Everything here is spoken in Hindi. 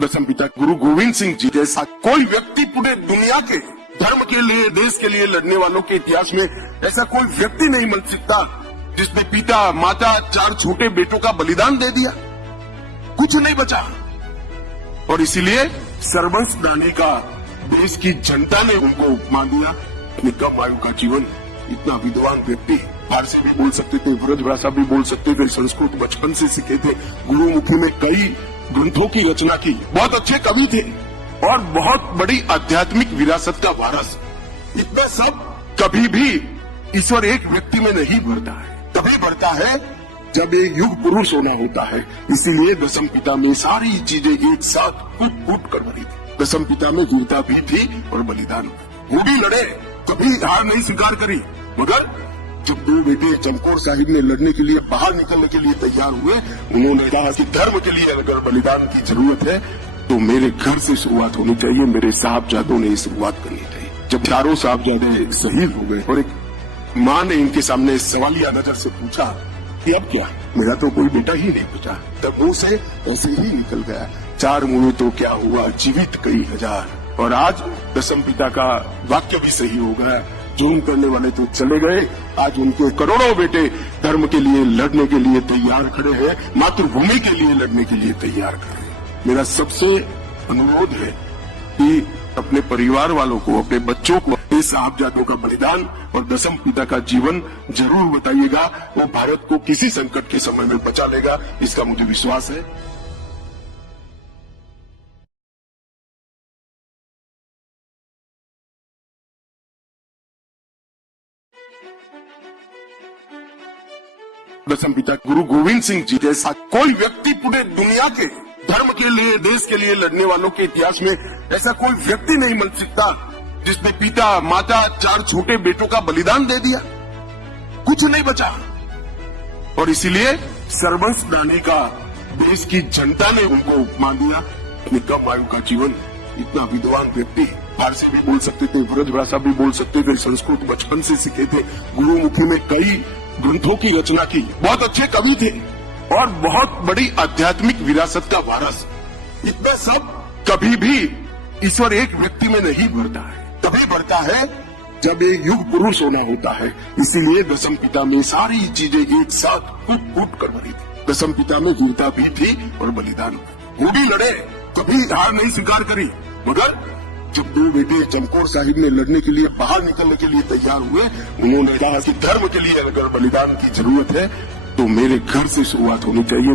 दसम पिता गुरु गोविंद सिंह जी जैसा कोई व्यक्ति पूरे दुनिया के धर्म के लिए, देश के लिए लड़ने वालों के इतिहास में ऐसा कोई व्यक्ति नहीं मिल सकता जिसने पिता, माता, 4 छोटे बेटों का बलिदान दे दिया, कुछ नहीं बचा। और इसीलिए सर्वंस दानी का देश की जनता ने उनको उपमान दिया। इतनी कम आयु का जीवन, इतना विद्वान व्यक्ति, फारसी भी बोल सकते थे, ब्रज भाषा भी बोल सकते थे, संस्कृत बचपन से सीखे थे, गुरुमुखी में कई ग्रंथों की रचना की, बहुत अच्छे कवि थे और बहुत बड़ी आध्यात्मिक विरासत का वारस। इतना सब कभी भी ईश्वर एक व्यक्ति में नहीं भरता है, तभी भरता है जब एक युग पुरुष होना होता है। इसीलिए दसम पिता में सारी चीजें एक साथ कूट कूट कर भरी थी। दसम पिता में वीरता भी थी और बलिदान। वो भी लड़े, कभी हार नहीं स्वीकार करी, मगर जब 2 बेटे चमकौर साहिब में लड़ने के लिए बाहर निकलने के लिए तैयार हुए, उन्होंने कहा कि धर्म के लिए अगर बलिदान की जरूरत है तो मेरे घर से शुरुआत होनी चाहिए, मेरे साहबजादों ने शुरुआत करनी चाहिए। जब चारों साहबजादे शहीद हो गए और एक माँ ने इनके सामने सवालिया नजर से पूछा कि अब क्या, मेरा तो कोई बेटा ही नहीं बचा, तब मुंह से ऐसे ही निकल गया, 4 मुए तो क्या हुआ, जीवित कई हजार। और आज दसम पिता का वाक्य भी सही हो गया, जुल्म करने वाले तो चले गए, आज उनके करोड़ों बेटे धर्म के लिए लड़ने के लिए तैयार खड़े हैं, मातृभूमि के लिए लड़ने के लिए तैयार खड़े हैं। मेरा सबसे अनुरोध है कि अपने परिवार वालों को, अपने बच्चों को इस साहबजादों का बलिदान और दसम पिता का जीवन जरूर बताइएगा। वो भारत को किसी संकट के समय में बचा लेगा, इसका मुझे विश्वास है। दसम पिता गुरु गोविंद सिंह जी जैसा कोई व्यक्ति पूरे दुनिया के धर्म के लिए, देश के लिए लड़ने वालों के इतिहास में ऐसा कोई व्यक्ति नहीं मिल सकता जिसने पिता, माता, 4 छोटे बेटों का बलिदान दे दिया, कुछ नहीं बचा। और इसीलिए सर्वंस दानी का देश की जनता ने उनको उपमान दिया। इतनी कम आयु का जीवन, इतना विद्वान व्यक्ति, फारसी भी बोल सकते थे, ब्रज भाषा भी बोल सकते थे, संस्कृत बचपन से सीखे थे, गुरुमुखी में कई ग्रंथों की रचना की, बहुत अच्छे कवि थे और बहुत बड़ी आध्यात्मिक विरासत का वारस। इतना सब कभी भी ईश्वर एक व्यक्ति में नहीं भरता है, तभी भरता है जब एक युग पुरुष होना होता है। इसीलिए दसम पिता में सारी चीजें एक साथ कूट कूट कर भरी थी। दसम पिता में वीरता भी थी और बलिदान। वो भी लड़े, कभी हार नहीं स्वीकार करी, मगर जब 2 बेटे चमकौर साहिब में लड़ने के लिए बाहर निकलने के लिए तैयार हुए, उन्होंने कहा कि धर्म के लिए अगर बलिदान की जरूरत है तो मेरे घर से शुरुआत होनी चाहिए।